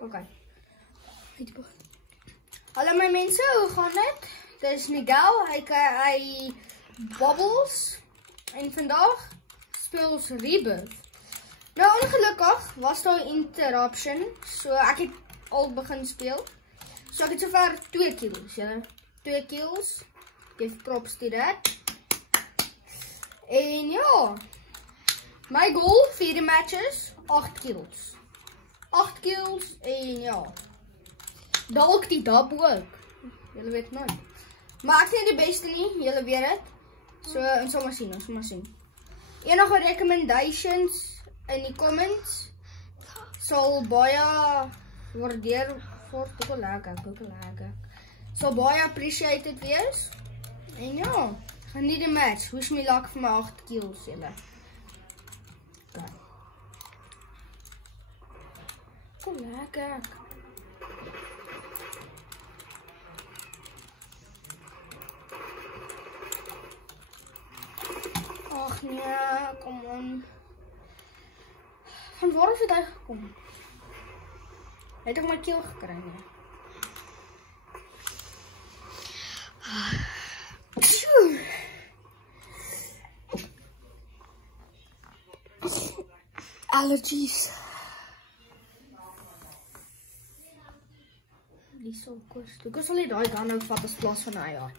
Okay. Hallo my mense, hoe gaan dit? Dit is Miguel, hy Bubbles en vandag speel ons Rebirth. Nou ongelukkig was daar interruption, so ek het al begin speel. So ek het sover 2 kills, ja. 2 kills. Give props to that. En ja, my goal 4 matches, 8 kills. 8 kills en ja. Dalk die dub ook. Julle weet nooit. Maar ek is nie die beste nie, julle weet het. So, ons sal maar sien, Enige recommendations in die comments sal baie waardeer word, ook lekker. Sal baie appreciated wees. En ja, geniet die match. Wish me luck vir my 8 kills, julle. Okay. Kom lekker. Ach nee, kom on. Van waar is het hy gekom? Hy het ook my keel gekry, nee. Allergies. Die sal kost. Ek sal nie daai dan nou vat as plaas van hy jaar.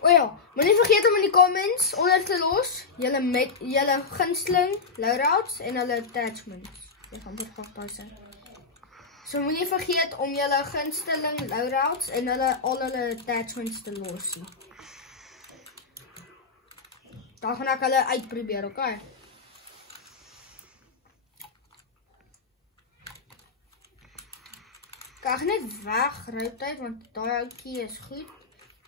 O ja, maar nie vergeet om in die comments onder te los, julle gunsteling loadouts en hulle attachments. Jy gaan dit pauze. So moet nie vergeet om julle gunsteling loadouts en al hulle attachments te los. Dan gaan ek hulle uitprobeer, oké? Ek gaan net weg ruimte, want daai oukie is goed.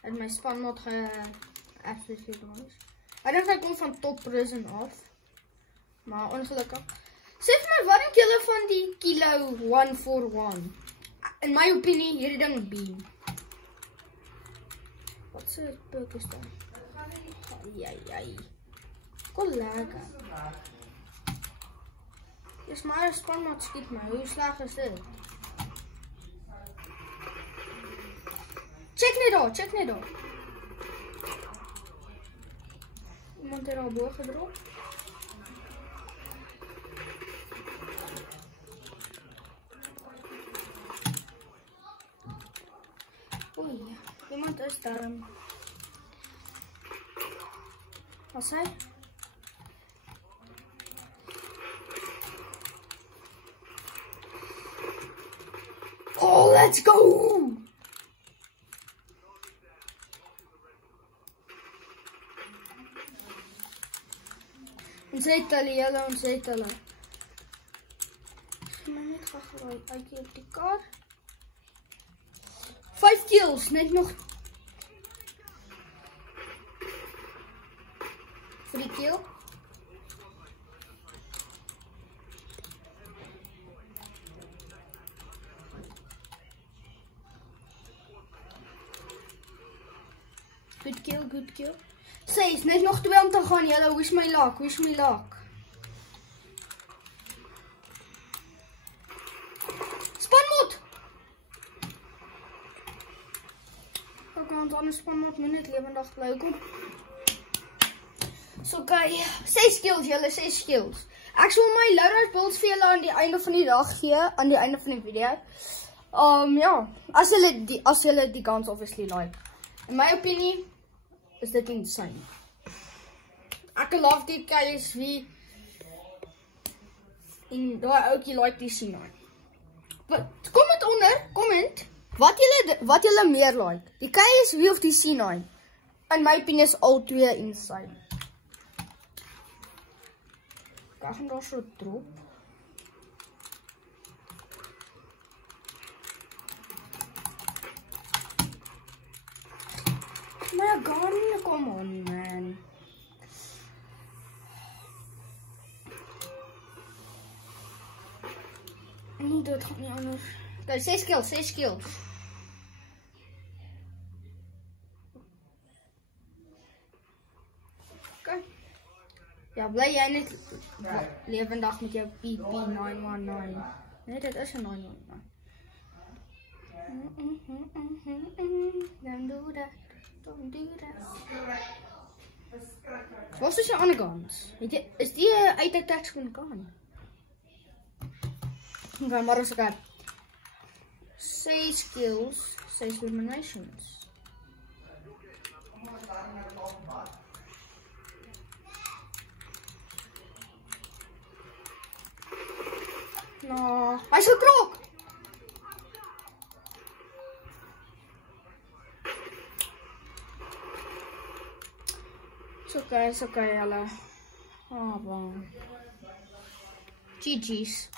En my spanmaat ge-afterfeed was. Ek dink hy kom van top prison af. Maar ongelukkig. Sê vir my, wat dink julle van die kilo 141? In my opinie, hierdie ding beam. Wat se perk is dan? Ai. Kom lekker. Dis my spanmaat skiet my. Hoe sleg is dit? Check net daar. Iemand het al boor gedrop. Oei, iemand is daar. Wat sê? Oh, let's go! Ons het hulle. Ek gaan net geraai, uitjie op die kar. 5 kills, net nog. Vir die kill. Good kill. 6, net nog 2 om te gaan, julle, wish my luck. Spanmaat! Ek kan ons ander spanmaat net lewendig bly, kom. So, okay, 6 kills, julle, 6 kills. Ek sal my loadout builds vir julle aan die einde van die dag gee, aan die einde van die video. Ja, as julle die guns obviously like. In my opinie, is dit insane. Ek love die KSV en daai ouetjie like die C9. Comment onder, wat julle meer like, die KSV of die C9. In my opinie is al 2 insane. Ek gaan daar so drop. My god, come on, man. Nee, dit gaan nie anders. Okay, 6 kills. Okay. Ja, bly jy net lewendig met jou PP919. Nee, dit is 'n 900. Don't do that. Don't do that. Wat is je ander kant? Is die uit de tekst van kan? Oké, maar als ik heb 6 skills, 6 eliminations. Nou, hij is gekrok! It's okay, julle. Oh, wow. GG's.